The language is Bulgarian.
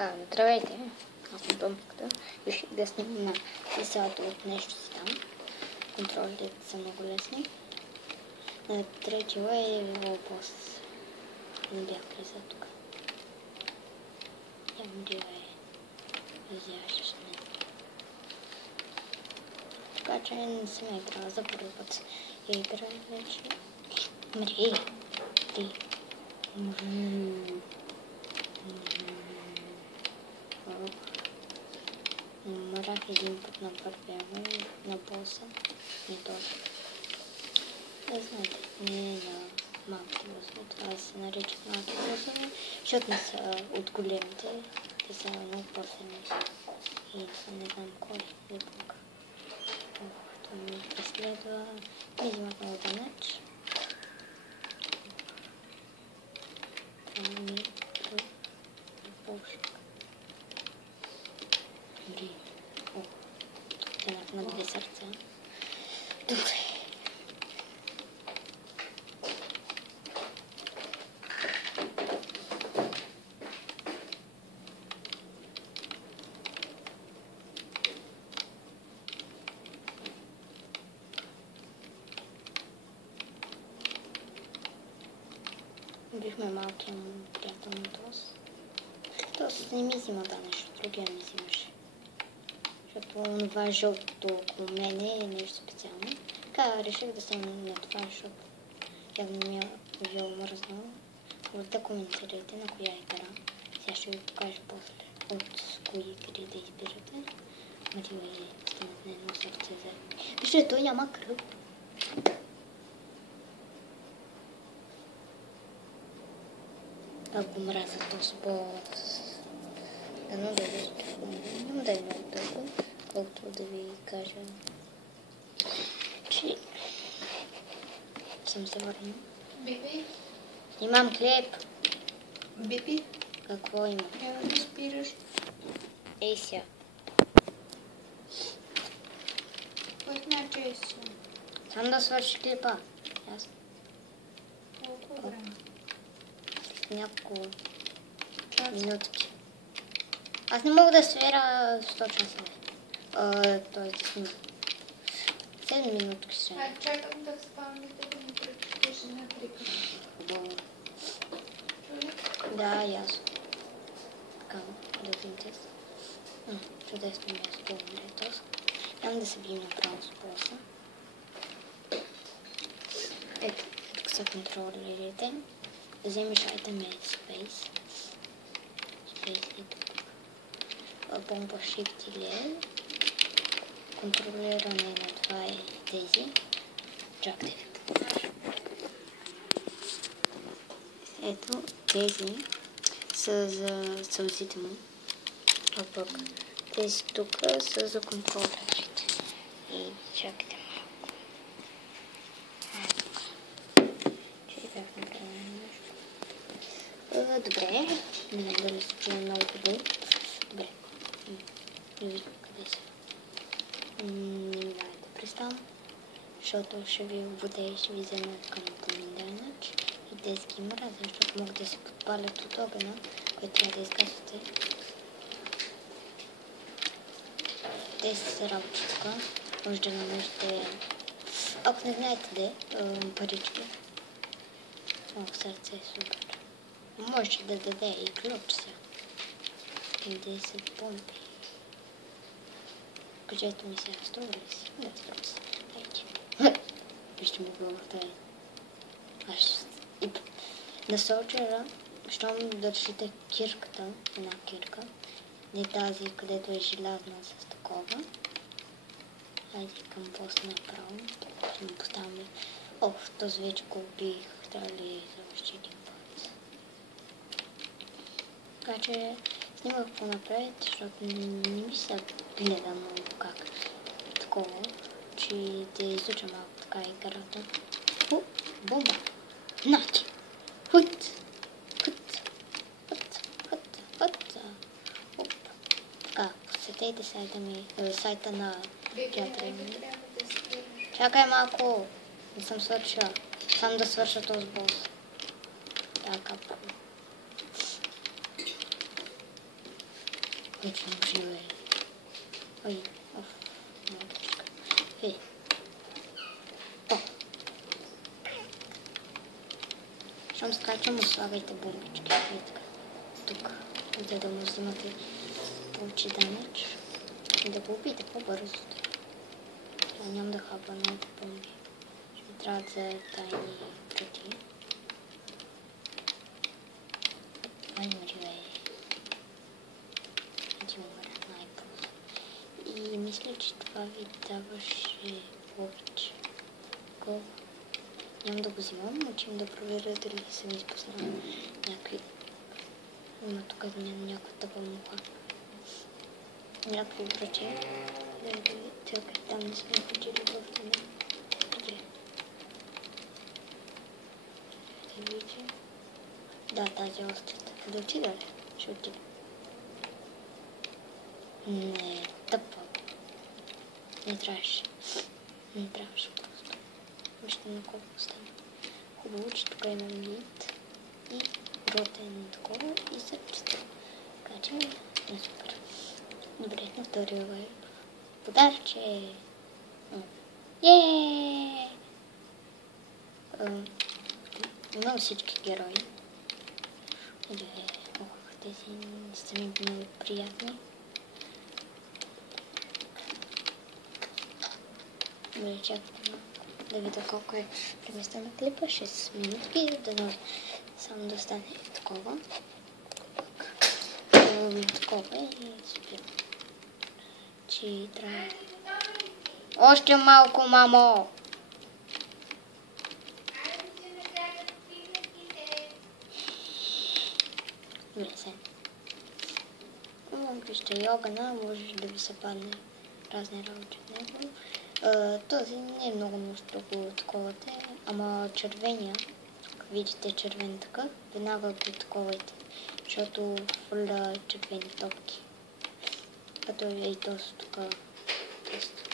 Здравейте, аз съм Томпката. Реших да снимам писалото от нещо си там. Контролите са много лесни. На трети левел бос. Не бях влизал тук. Явно дива изяща с мен. Така че не съм играла за първи път. Я играя вече. Мри! Ти! Умрах един път на първия на боса. Не този. Не знаете, не на малки босове. Това се наричат малки босове, защото не са от големите. Те са много по-силни. И са не знам кой е тук. Това ми преследва. Ми взимат много дамедж. Това ми е по-шик. О, тук на две сърца. Добре. Бихме малкия му приятел на този. Този не ми взима да нещо, другия ми взимаше. Защото това жълтото около мене е нещо специално. Така реших да съм на това, защото явно ми е омръзнало. Може да коментирайте на коя игра. Сега ще ви покажа после от кои игри да избирате. Марила или останат на едно сърце за... Вижте, той няма кръв. Ако мразя този бос. Дано да ви спомням, да е много дълго, колкото да ви кажа, че съм се върнал. Биби? Имам хлеб. Биби? Какво има? Трябва да спираш. Ей ся. Кой значи е си? Сам да свърши клипа. Ясно. Колко време? Няколко минутки. Аз не мога да свера 100 часа. Т.е. да снимам. 7 минутки ще. Чакам да спамните да ми прочетеш една трика. Хубаво. Чули? Да, ясно. Така, да ви интересно. Чудесно място умре този. Няма да се видим направо с боса. Ето, тук са контролерите. Да вземеш айтъм Space. Space и тук. Бомба Shift или L. Контролиране на това е тези. Чакайте ви покажа. Ето тези са за сълзите му. А пък тези тук са за контролерите. И чакайте малко. Че бях направила нещо. Добре. Не знам дали се чуя много хубаво. Добре. Не виждам къде са. Давайте преставам. Защото ще ви обводя и ще ви взема към комендайнач. И тези ги мразя, защото могат да се подпалят от огъня, който трябва да изгасвате. Те са работи тук. Може да намерите, ако не знаете де, парички. О, сърце е супер. Може да даде и ключ сега. И 10 помпи. Кажете ми сега, струва ли си? Не, струва си. Хайде. Вижте ми главата е. На солджера, щом държите кирката, една кирка, не тази, където е желязна с такова. Хайде към бос направо. Ще му поставяме. Този вече го убих. Трябва ли за още един път? Така че снимах по-напред, защото не ми се гледа много как такова, че да изуча малко така играта. Бомба! Нати! Хут! Оп! Така, посетете сайта на театъра ми. Чакай малко! Не съм свършила. Сам да свърша този бос. Така, Вече му живее. Ой, оф, малтичка. То. Щом скачам, му слагайте бомбички. Тук, за да му взимате повече дамидж. И да го убите по-бързо. Нямам да хапа новите бомби. Ще ми трябват за тайни врати. Ай, му живее. Ти умре най-просто. И мисля, че това ви даваше повече. Колко? Нямам да го взимам, но че да проверя дали съм изпуснала някакви... Има тук някаква тъпа муха. Някакви врачи. Да видите, там не сме ходили в деня. Къде? Да видите. Да, тази острата. Да отида ли? Ще отида. Не, тъпа. Не трябваше. Не трябваше просто. Вижте на колко стане. Хубаво, че тук имам лид и ротен такова и сърчета. Така че е супер. Добре, на втория лайк. Подарче! Еее! Имам всички герои. Ох, тези не са ми много приятни. Добре, чакайте да видя колко е преместен на клипа. 6 минутки, да само да стане такова. Такова и спирам. Че трябва... Още малко, мамо! Добре, се. Вижте, йогана, може да ви се падне разни работи от него. Този не е много строго таковате, ама червения, видите червен така, веднага го таковайте, защото хвърля червени топки. Като е и този тук тест.